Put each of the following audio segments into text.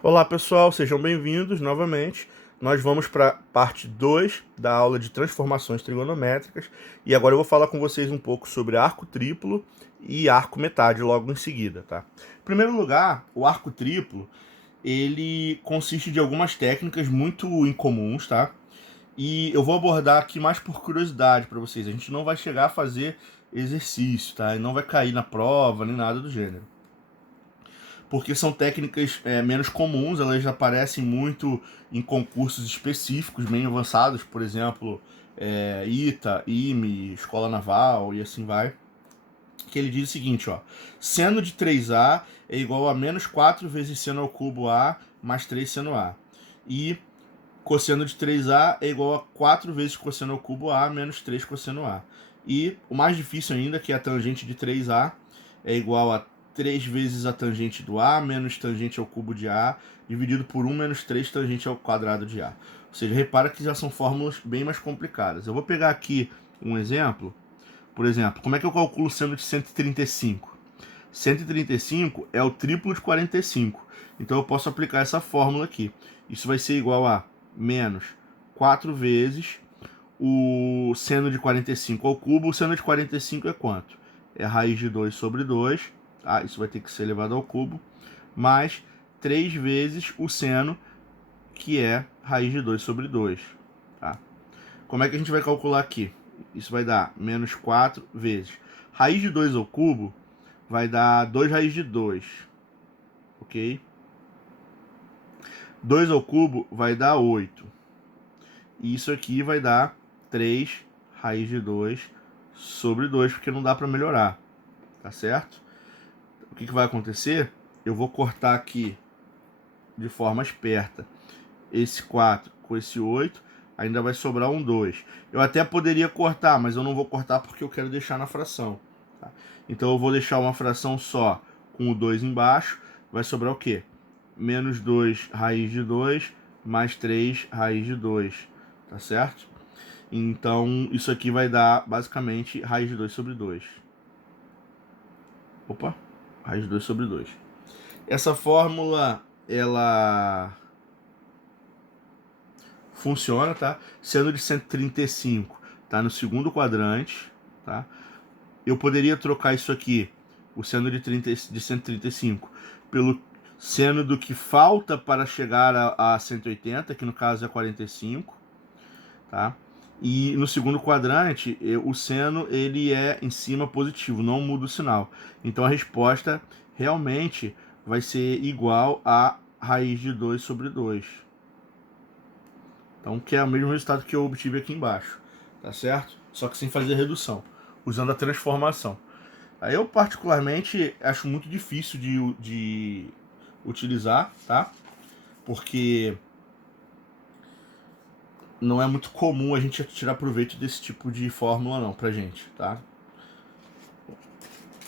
Olá pessoal, sejam bem-vindos novamente. Nós vamos para a parte 2 da aula de transformações trigonométricas e agora eu vou falar com vocês um pouco sobre arco triplo e arco metade logo em seguida, tá? Em primeiro lugar, o arco triplo, ele consiste de algumas técnicas muito incomuns, tá? E eu vou abordar aqui mais por curiosidade para vocês. A gente não vai chegar a fazer exercício, tá? E não vai cair na prova nem nada do gênero, porque são técnicas menos comuns, elas aparecem muito em concursos específicos, bem avançados, por exemplo, ITA, IME, Escola Naval e assim vai, que ele diz o seguinte, ó, seno de 3A é igual a menos 4 vezes seno ao cubo A mais 3 seno A. E cosseno de 3A é igual a 4 vezes cosseno ao cubo A menos 3 cosseno A. E o mais difícil ainda, que é a tangente de 3A, é igual a 3 vezes a tangente do A menos tangente ao cubo de A, dividido por 1 menos 3 tangente ao quadrado de A. Ou seja, repara que já são fórmulas bem mais complicadas. Eu vou pegar aqui um exemplo. Por exemplo, como é que eu calculo seno de 135? 135 é o triplo de 45. Então eu posso aplicar essa fórmula aqui. Isso vai ser igual a menos 4 vezes o seno de 45 ao cubo. O seno de 45 é quanto? É a raiz de 2 sobre 2. Tá? Isso vai ter que ser elevado ao cubo. Mais 3 vezes o seno, que é raiz de 2 sobre 2. Tá? Como é que a gente vai calcular aqui? Isso vai dar menos 4 vezes raiz de 2 ao cubo, vai dar 2 raiz de 2. Ok? 2 ao cubo vai dar 8. E isso aqui vai dar 3 raiz de 2 sobre 2, porque não dá para melhorar. Tá certo? O que vai acontecer? Eu vou cortar aqui de forma esperta esse 4 com esse 8, ainda vai sobrar um 2. Eu até poderia cortar, mas eu não vou cortar porque eu quero deixar na fração. Tá? Então eu vou deixar uma fração só com o 2 embaixo, vai sobrar o quê? Menos 2 raiz de 2 mais 3 raiz de 2, tá certo? Então isso aqui vai dar basicamente raiz de 2 sobre 2. Opa, raiz de 2 sobre 2. Essa fórmula, ela funciona, tá? Seno de 135 tá no segundo quadrante, tá? Eu poderia trocar isso aqui, o seno de 135, pelo seno do que falta para chegar a 180, que no caso é 45, tá? E no segundo quadrante, o seno ele é em cima positivo, não muda o sinal. Então a resposta realmente vai ser igual a raiz de 2 sobre 2. Então, que é o mesmo resultado que eu obtive aqui embaixo, tá certo? Só que sem fazer redução, usando a transformação. Aí eu particularmente acho muito difícil de utilizar, tá? Porque não é muito comum a gente tirar proveito desse tipo de fórmula não pra gente, tá?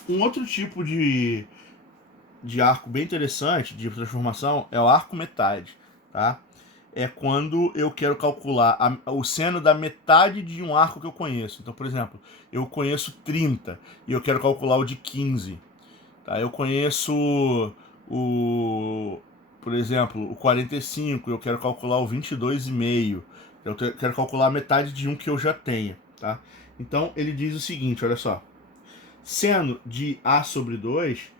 Um outro tipo de arco bem interessante de transformação é o arco metade, tá? É quando eu quero calcular o seno da metade de um arco que eu conheço. Então, por exemplo, eu conheço 30 e eu quero calcular o de 15. Tá? Eu conheço por exemplo, o 45 e eu quero calcular o 22,5. Eu quero calcular a metade de um que eu já tenha. Tá? Então, ele diz o seguinte, olha só. Seno de A sobre 2,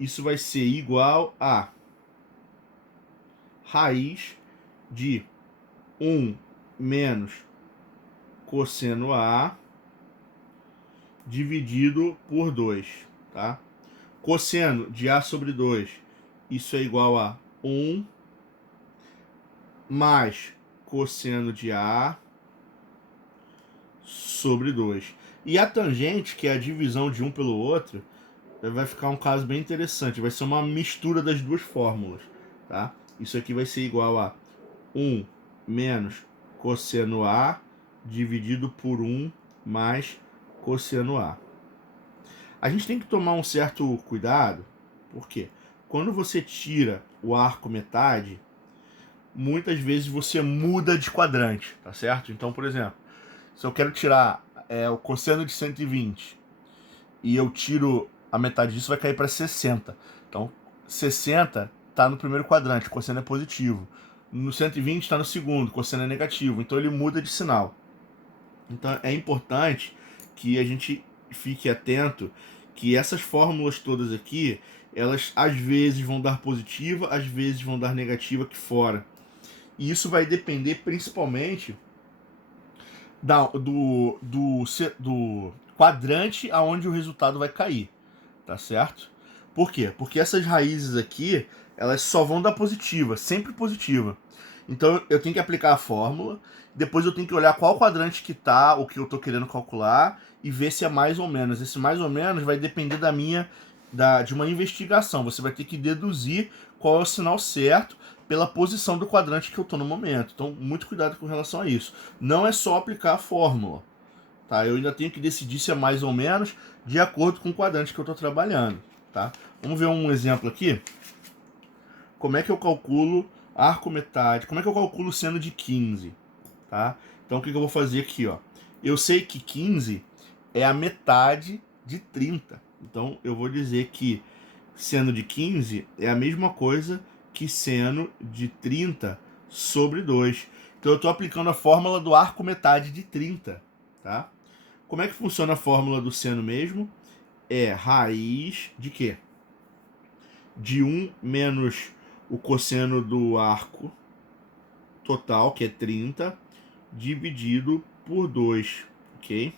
isso vai ser igual a raiz de 1 menos cosseno A dividido por 2, tá? Cosseno de A sobre 2, isso é igual a 1 mais cosseno de A sobre 2. E a tangente, que é a divisão de um pelo outro, vai ficar um caso bem interessante. Vai ser uma mistura das duas fórmulas, tá? Isso aqui vai ser igual a 1 menos cosseno A dividido por 1 mais cosseno A. A gente tem que tomar um certo cuidado, porque quando você tira o arco metade, muitas vezes você muda de quadrante, tá certo? Então, por exemplo, se eu quero tirar o cosseno de 120 e eu tiro a metade disso, vai cair para 60. Então, 60 está no primeiro quadrante, o cosseno é positivo. No 120 está no segundo, o cosseno é negativo. Então ele muda de sinal. Então é importante que a gente fique atento que essas fórmulas todas aqui, elas às vezes vão dar positiva, às vezes vão dar negativa aqui fora. E isso vai depender principalmente do quadrante aonde o resultado vai cair, tá certo? Por quê? Porque essas raízes aqui, elas só vão dar positiva, sempre positiva. Então eu tenho que aplicar a fórmula, depois eu tenho que olhar qual quadrante que tá, o que eu tô querendo calcular, e ver se é mais ou menos. Esse mais ou menos vai depender de uma investigação. Você vai ter que deduzir qual é o sinal certo pela posição do quadrante que eu tô no momento. Então, muito cuidado com relação a isso. Não é só aplicar a fórmula, tá? Eu ainda tenho que decidir se é mais ou menos de acordo com o quadrante que eu tô trabalhando, tá? Vamos ver um exemplo aqui. Como é que eu calculo arco metade? Como é que eu calculo seno de 15? Tá? Então o que eu vou fazer aqui, ó? Eu sei que 15 é a metade de 30. Então eu vou dizer que seno de 15 é a mesma coisa que seno de 30 sobre 2. Então eu estou aplicando a fórmula do arco metade de 30, tá? Como é que funciona a fórmula do seno mesmo? É raiz de quê? De 1 menos o cosseno do arco total, que é 30, dividido por 2, ok?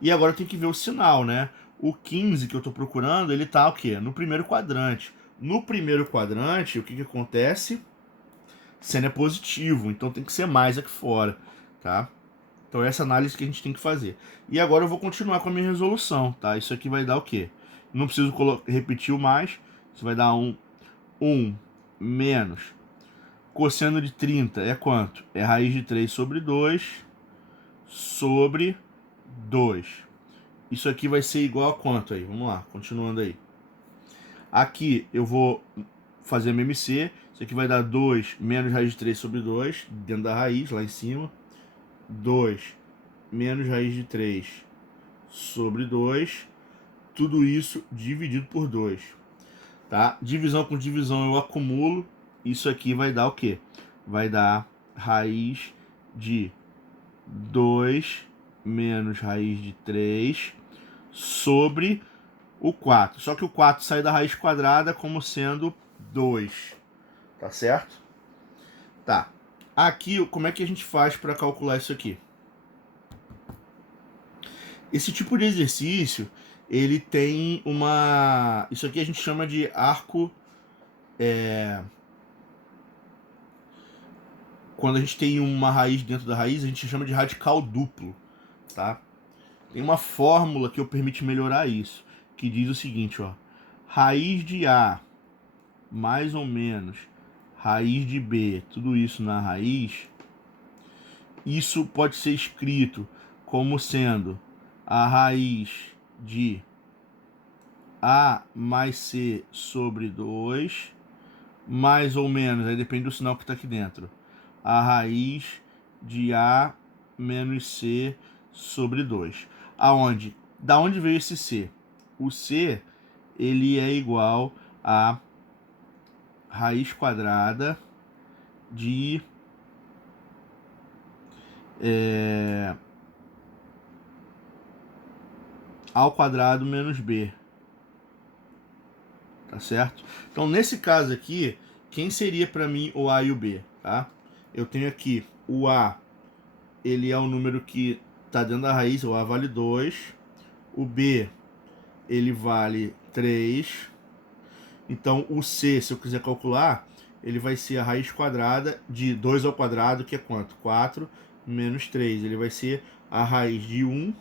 E agora eu tenho que ver o sinal, né? O 15 que eu estou procurando, ele tá o quê? No primeiro quadrante. No primeiro quadrante, o que que acontece? Seno é positivo, então tem que ser mais aqui fora, tá? Então essa análise que a gente tem que fazer. E agora eu vou continuar com a minha resolução, tá? Isso aqui vai dar o quê? Não preciso repetir o mais. Isso vai dar 1 menos cosseno de 30 é quanto? É raiz de 3 sobre 2 sobre 2. Isso aqui vai ser igual a quanto aí? Vamos lá, continuando aí. Aqui eu vou fazer MMC. Isso aqui vai dar 2 menos raiz de 3 sobre 2, dentro da raiz, lá em cima. 2 menos raiz de 3 sobre 2. Tudo isso dividido por 2. Tá? Divisão com divisão eu acumulo. Isso aqui vai dar o quê? Vai dar raiz de 2 menos raiz de 3 sobre o 4. Só que o 4 sai da raiz quadrada como sendo 2. Tá certo? Tá. Aqui, como é que a gente faz para calcular isso aqui? Esse tipo de exercício, ele tem uma... Isso aqui a gente chama de arco... Quando a gente tem uma raiz dentro da raiz, a gente chama de radical duplo, tá? Tem uma fórmula que eu permite melhorar isso, que diz o seguinte, ó. Raiz de A mais ou menos raiz de B, tudo isso na raiz, isso pode ser escrito como sendo a raiz de A mais C sobre 2, mais ou menos, aí depende do sinal que está aqui dentro, a raiz de A menos C sobre 2. Aonde? Da onde veio esse C? O C, ele é igual a raiz quadrada de A ao quadrado menos B. Tá certo? Então, nesse caso aqui, quem seria para mim o A e o B, tá? Eu tenho aqui o A, ele é o número que está dentro da raiz, o A vale 2. O B, ele vale 3. Então, o C, se eu quiser calcular, ele vai ser a raiz quadrada de 2 ao quadrado, que é quanto? 4 menos 3. Ele vai ser a raiz de 1,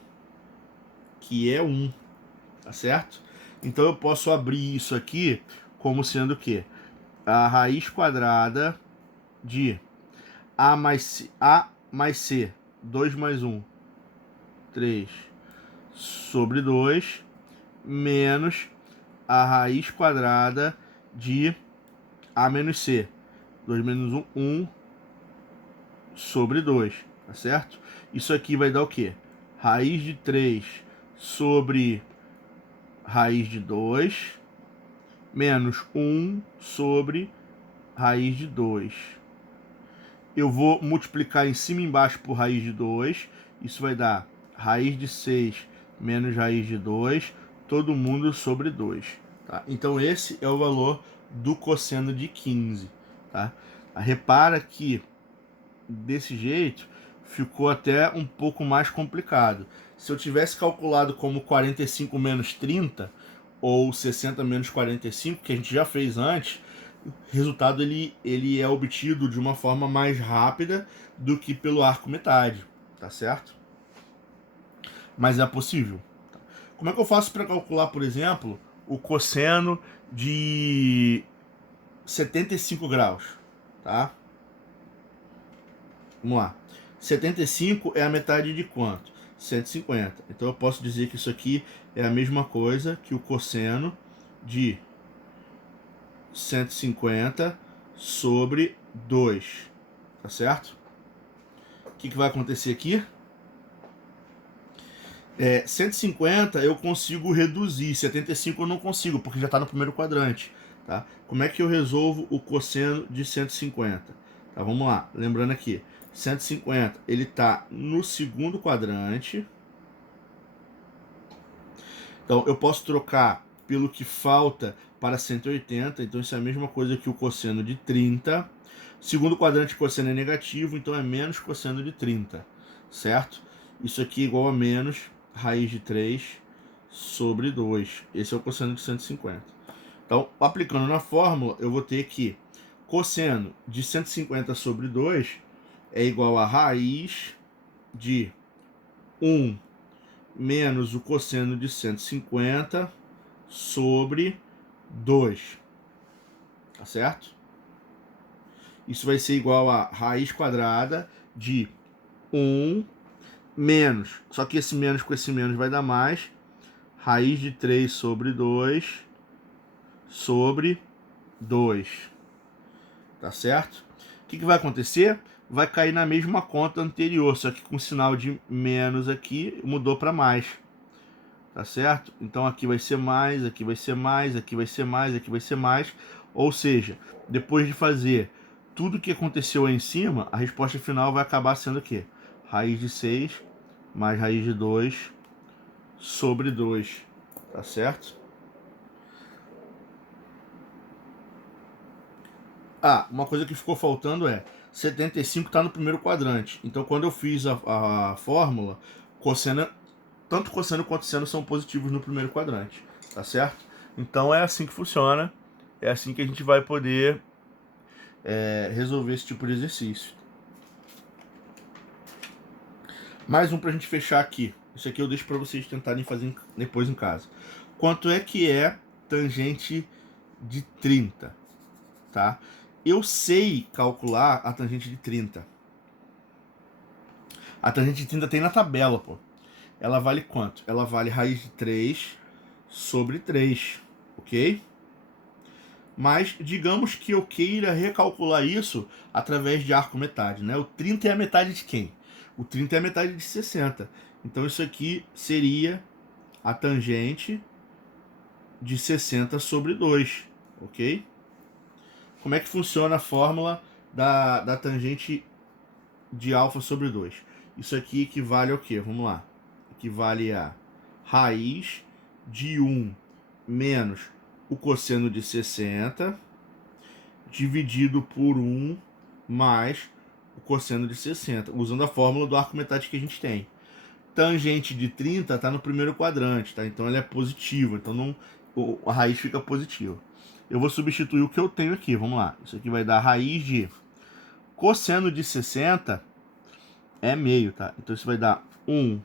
que é 1, tá certo? Então eu posso abrir isso aqui como sendo o quê? A raiz quadrada de A mais C, 2 mais 1, 3, sobre 2, menos a raiz quadrada de A menos C, 2 menos 1, 1 sobre 2, tá certo? Isso aqui vai dar o quê? Raiz de 3 sobre raiz de 2, menos 1 sobre raiz de 2. Eu vou multiplicar em cima e embaixo por raiz de 2. Isso vai dar raiz de 6 menos raiz de 2, todo mundo sobre 2. Tá? Então esse é o valor do cosseno de 15. Tá? Repara que desse jeito ficou até um pouco mais complicado. Se eu tivesse calculado como 45 menos 30 ou 60 menos 45, que a gente já fez antes, o resultado ele é obtido de uma forma mais rápida do que pelo arco metade, tá certo? Mas é possível. Como é que eu faço para calcular, por exemplo, o cosseno de 75 graus, tá? Vamos lá. 75 é a metade de quanto? 150. Então eu posso dizer que isso aqui é a mesma coisa que o cosseno de 150 sobre 2. Tá certo? O que vai acontecer aqui? 150 eu consigo reduzir, 75 eu não consigo, porque já está no primeiro quadrante. Tá? Como é que eu resolvo o cosseno de 150? Tá, vamos lá, lembrando aqui, 150 ele está no segundo quadrante. Então eu posso trocar pelo que falta para 180, então isso é a mesma coisa que o cosseno de 30. Segundo quadrante, cosseno é negativo, então é menos cosseno de 30, certo? Isso aqui é igual a menos raiz de 3 sobre 2. Esse é o cosseno de 150. Então, aplicando na fórmula, eu vou ter que cosseno de 150 sobre 2 é igual a raiz de 1 menos o cosseno de 150 sobre 2. Tá certo? Isso vai ser igual a raiz quadrada de 1 menos, só que esse menos com esse menos vai dar mais, raiz de 3 sobre 2 sobre 2. Tá certo? O que vai acontecer? Vai cair na mesma conta anterior, só que com sinal de menos aqui mudou para mais. Tá certo? Então aqui vai ser mais, aqui vai ser mais, aqui vai ser mais, aqui vai ser mais. Ou seja, depois de fazer tudo que aconteceu aí em cima, a resposta final vai acabar sendo o quê? Raiz de 6 mais raiz de 2 sobre 2. Tá certo? Ah, uma coisa que ficou faltando é 75 está no primeiro quadrante. Então quando eu fiz a fórmula, cosseno, tanto cosseno quanto seno são positivos no primeiro quadrante. Tá certo? Então é assim que funciona. É assim que a gente vai poder resolver esse tipo de exercício. Mais um para a gente fechar aqui. Isso aqui eu deixo para vocês tentarem fazer depois em casa. Quanto é que é tangente de 30? Tá? Eu sei calcular a tangente de 30. A tangente de 30 tem na tabela, pô. Ela vale quanto? Ela vale raiz de 3 sobre 3, ok? Mas digamos que eu queira recalcular isso através de arco metade, né? O 30 é a metade de quem? O 30 é a metade de 60. Então isso aqui seria a tangente de 60 sobre 2, ok? Como é que funciona a fórmula da tangente de alfa sobre 2? Isso aqui equivale ao quê? Vamos lá. Equivale a raiz de 1 menos o cosseno de 60 dividido por 1 mais o cosseno de 60, usando a fórmula do arco metade que a gente tem. Tangente de 30 está no primeiro quadrante, tá? Então ela é positiva, então não, a raiz fica positiva. Eu vou substituir o que eu tenho aqui, vamos lá. Isso aqui vai dar raiz de cosseno de 60 é meio, tá? Então isso vai dar 1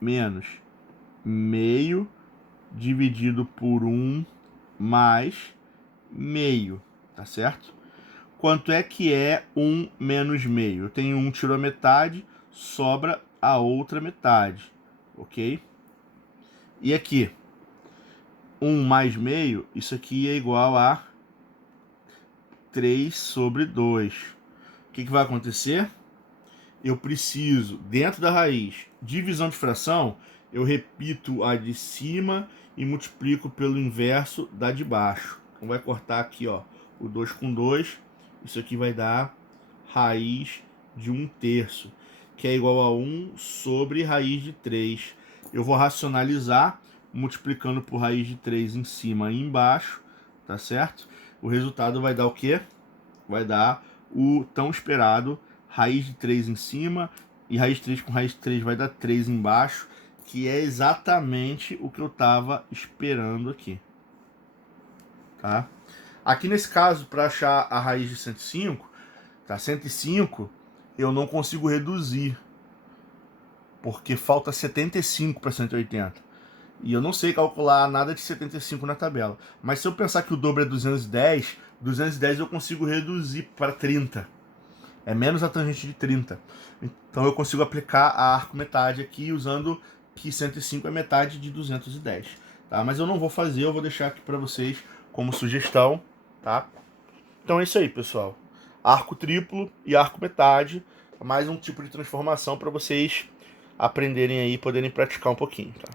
menos meio dividido por 1 mais meio, tá certo? Quanto é que é 1 menos meio? Eu tenho 1, tirou a metade, sobra a outra metade, ok? E aqui, 1 mais meio, isso aqui é igual a 3 sobre 2. O que vai acontecer? Eu preciso, dentro da raiz, divisão de fração, eu repito a de cima e multiplico pelo inverso da de baixo. Então vai cortar aqui, ó, o 2 com 2, isso aqui vai dar raiz de 1/3, que é igual a 1 sobre raiz de 3. Eu vou racionalizar, multiplicando por raiz de 3 em cima e embaixo, tá certo? O resultado vai dar o quê? Vai dar o tão esperado raiz de 3 em cima, e raiz de 3 com raiz de 3 vai dar 3 embaixo, que é exatamente o que eu estava esperando aqui. Tá? Aqui nesse caso, para achar a raiz de 105, tá? 105 eu não consigo reduzir, porque falta 75 para 180. E eu não sei calcular nada de 75 na tabela. Mas se eu pensar que o dobro é 210, 210 eu consigo reduzir para 30. É menos a tangente de 30. Então eu consigo aplicar a arco metade aqui usando que 105 é metade de 210. Tá? Mas eu não vou fazer, eu vou deixar aqui para vocês como sugestão. Tá? Então é isso aí, pessoal. Arco triplo e arco metade. Mais um tipo de transformação para vocês aprenderem aí e poderem praticar um pouquinho. Tá?